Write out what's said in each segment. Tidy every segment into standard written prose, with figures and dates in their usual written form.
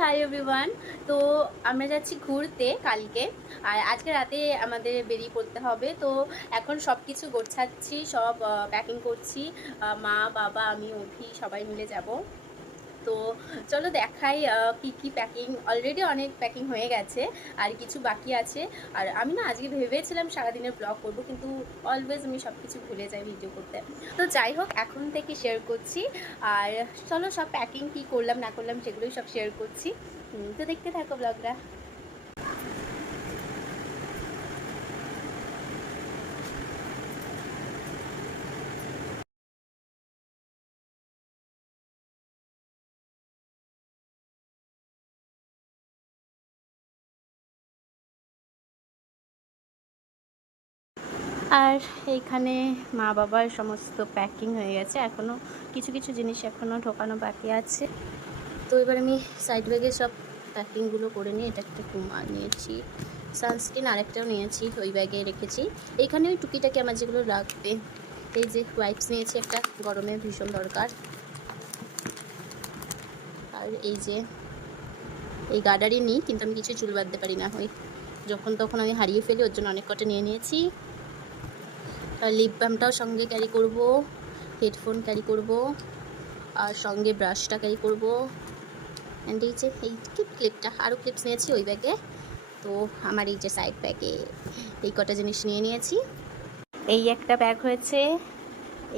Hi everyone. তো আমরা যাচ্ছি ঘুরতে কালকে, আর আজকে রাতে আমাদের বেরিয়ে পড়তে হবে। তো এখন সব কিছু গোছাচ্ছি, সব প্যাকিং করছি। মা, বাবা, আমি, অভি সবাই মিলে যাব। তো চলো দেখাই কি কি প্যাকিং। অলরেডি অনেক প্যাকিং হয়ে গেছে, আর কিছু বাকি আছে। আর আমি না আজকে ভেবেছিলাম সারাদিনের ব্লগ করব, কিন্তু অলওয়েজ আমি সব কিছু ভুলে যাই ভিডিও করতে। তো যাই হোক, এখন থেকে শেয়ার করছি। আর চলো সব প্যাকিং কি করলাম না করলাম সেগুলোই সব শেয়ার করছি। তো দেখতে থাকো ব্লগটা। আর এইখানে মা বাবার সমস্ত প্যাকিং হয়ে গেছে, এখনও কিছু কিছু জিনিস এখনও ঢোকানো বাকি আছে। তো এবার আমি সাইড ব্যাগে সব প্যাকিংগুলো করে নিই। এটা একটা কুমার নিয়েছি, সানস্ক্রিন আরেকটাও নিয়েছি, ওই ব্যাগে রেখেছি। এইখানে ওই টুকিটাকি আমার যেগুলো লাগবে, এই যে ওয়াইপস নিয়েছি একটা, গরমে ভীষণ দরকার। আর এই যে এই গার্ডারই নিই, কিন্তু আমি কিছু চুল বাঁধতে পারি না, ওই যখন তখন আমি হারিয়ে ফেলি, ওর জন্য অনেক কটা নিয়ে নিয়েছি। আর লিপ বামটাও সঙ্গে ক্যারি করব, হেডফোন ক্যারি করব, আর সঙ্গে ব্রাশটা ক্যারি করব। অ্যান্ড এই যে এই ক্লিপটা, আরও ক্লিপস নিয়েছি ওই ব্যাগে। তো আমার এই যে সাইড ব্যাগে এই কটা জিনিস নিয়ে নিয়েছি। এই একটা ব্যাগ হয়েছে,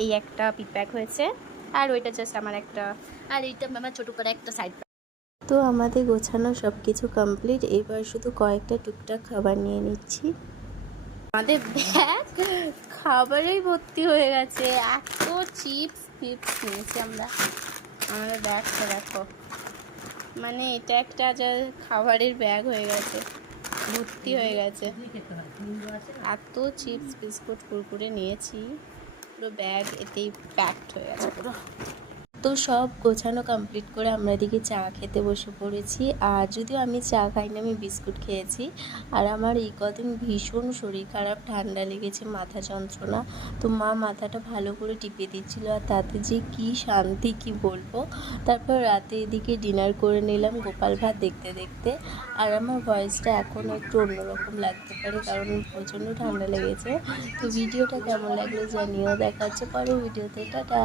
এই একটা পিক ব্যাগ হয়েছে, আর ওইটা জাস্ট আমার একটা, আর এইটা আমার ছোটো করে একটা সাইড ব্যাগ। তো আমাদের গোছানো সব কিছু কমপ্লিট, এবার শুধু কয়েকটা টুকটাক খাবার নিয়ে নিচ্ছি। আমাদের ব্যাগ খাবারেই ভর্তি হয়ে গেছে, এত চিপস ফিপস নিয়েছি আমরা। আমাদের ব্যাগটা দেখো, মানে এটা একটা যা খাবারের ব্যাগ হয়ে গেছে, ভর্তি হয়ে গেছে। এত চিপস বিস্কুট কুরকুরে নিয়েছি, পুরো ব্যাগ এতেই প্যাকড হয়ে গেছে পুরো। তো সব গোছানো কমপ্লিট করে আমরা এদিকে চা খেতে বসে পড়েছি। আর যদিও আমি চা খাইনি, আমি বিস্কুট খেয়েছি। আর আমার এই কদিন ভীষণ শরীর খারাপ, ঠান্ডা লেগেছে, মাথা যন্ত্রণা। তো মা মাথাটা ভালো করে টিপে দিচ্ছিল, আর তাতে যে কি শান্তি কি বলবো। তারপর রাতে এদিকে ডিনার করে নিলাম গোপাল ভাঁড় দেখতে দেখতে। আর আমার ভয়েসটা এখন একটু অন্যরকম লাগতে পারে, কারণ প্রচণ্ড ঠান্ডা লেগেছে। তো ভিডিওটা কেমন লাগলো জানিও, দেখা হচ্ছে পরের ভিডিওতে, টাটা।